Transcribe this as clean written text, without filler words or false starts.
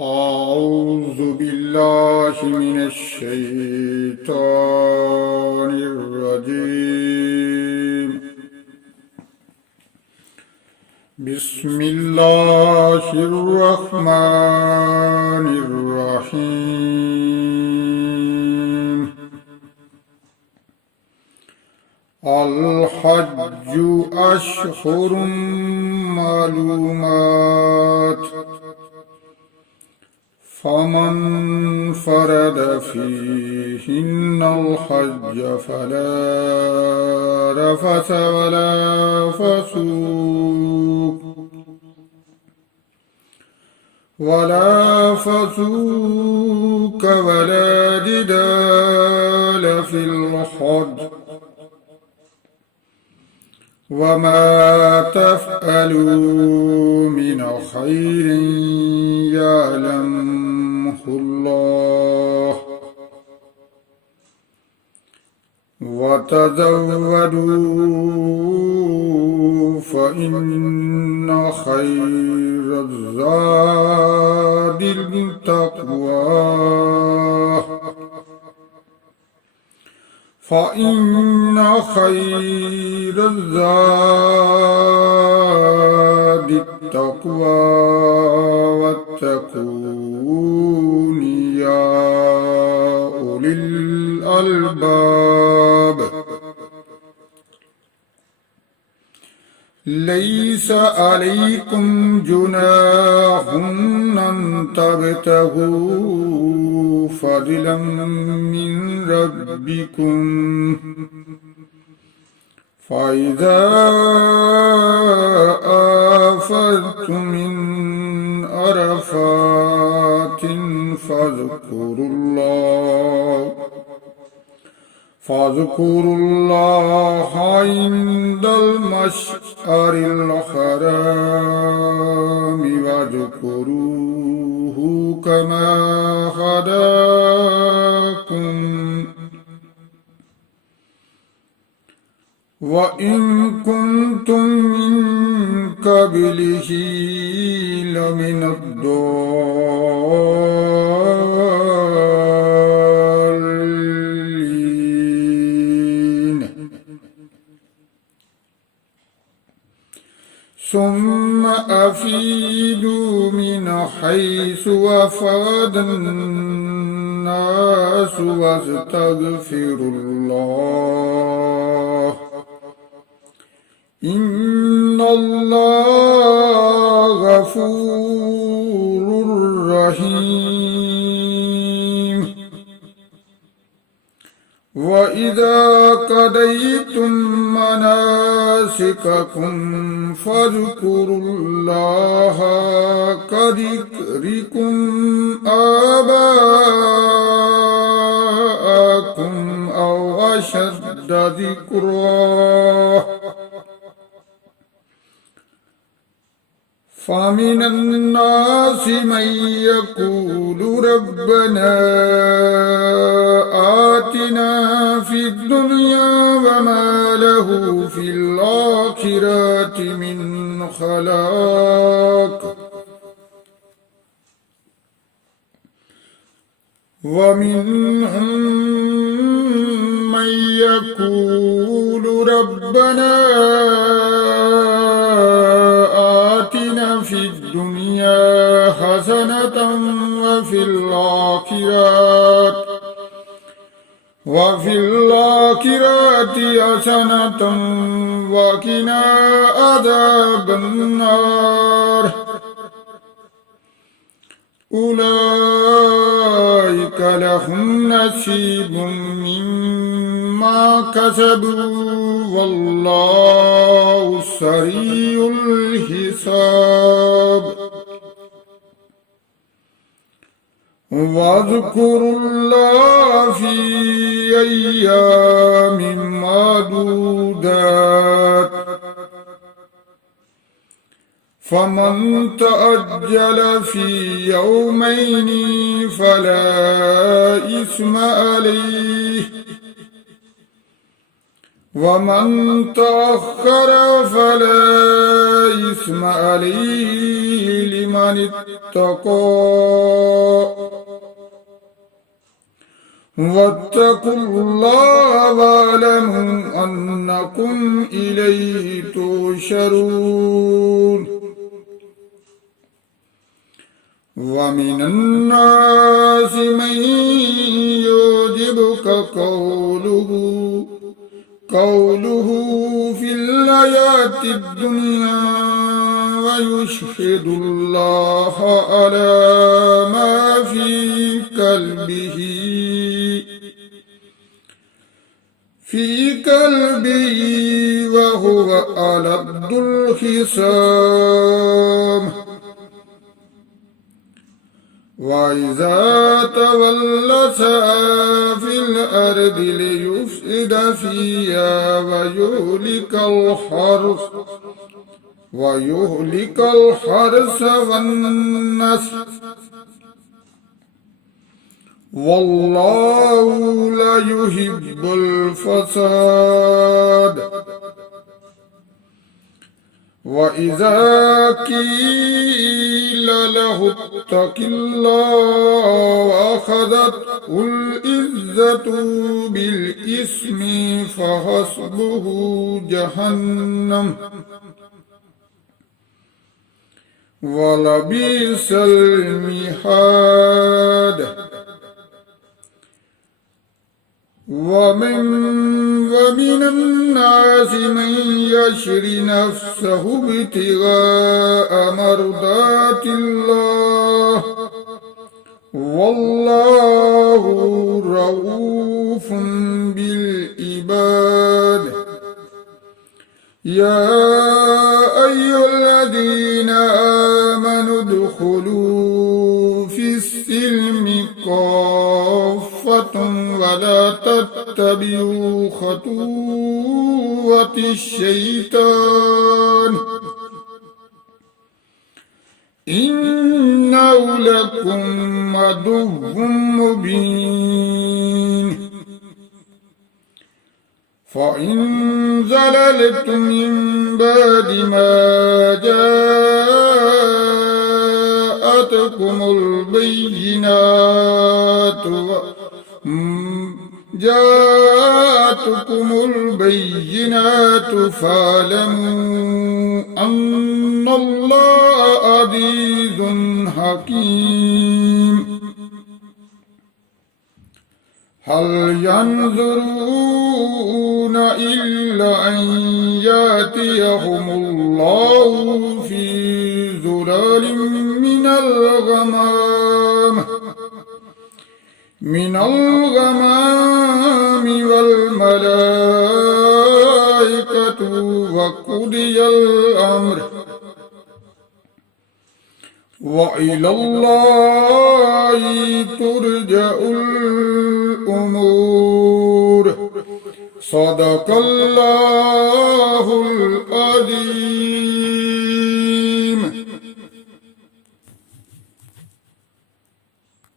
أعوذ بالله من الشيطان الرجيم. بسم الله الرحمن الرحيم. الحج أشهر معلومات، فمن فرد فيهن الحج فلا رفث ولا فسوق ولا جدال في الحج، وما تفعلوا من خير يعلمه الله، وتزودوا فإن خير الزاد التقوى، فإن خير الزاد التقوى، واتقون يا أولي الألباب. ليس عليكم جناح أن تبتغوا فضلا من ربكم، فإذا آفضتم من عرفات فاذكروا الله عند المشعر الحرام، واذكروه كما هداكم، وإن كنتم من قبله لمن الضالين. ثم أفيدوا من حيث أفاد الناس واستغفروا الله، إن الله غفور رحيم. وإذا قضيتم مناسككم فاذكروا الله كذكركم آباءكم أو أشد ذكرا، فمن الناس من يقول ربنا آتنا في الدنيا وما له في الآخرة من خلاق، ومنهم من يقول ربنا آتنا في الدنيا حسنة وفي الآخرة حسنة وقنا عذاب النار. أولئك لهم نصيب مما كسبوا والله سريع الحساب. واذكروا الله في أيام معدودات، فمن تأجل في يومين فلا إثم عليه، ومن تأخر فلا إثم عليه لمن اتقى واتقوا الله واعلموا أنكم إليه تحشرون ومن الناس من يعجبك قوله في الحياة الدنيا ويشهد الله على ما في قلبه وهو ألد الخصام وإذا تولى سعى في الأرض ليفسد فيها ويهلك الحرث والنسل والله لا يحب الفساد وإذا قيل له اتق الله أخذته العزة بالإثم فحسبه جهنم ولبئس المهاد ومن الناس من يشري نفسه ابتغاء مرضات الله والله رؤوف بالعباد يا أيها الذين آمنوا ادخلوا في السلم كافة ولا تتبعوا خطوات الشيطان إنه لكم عدو مبين فإن زللتم من بعد ما جاءتكم البينات فاعلموا أن الله عزيز حكيم هل ينظرون إلا أن يأتيهم الله في ظلال من الغمام والملائكة وقضي الأمر وإلى الله ترجع الأمور صدق الله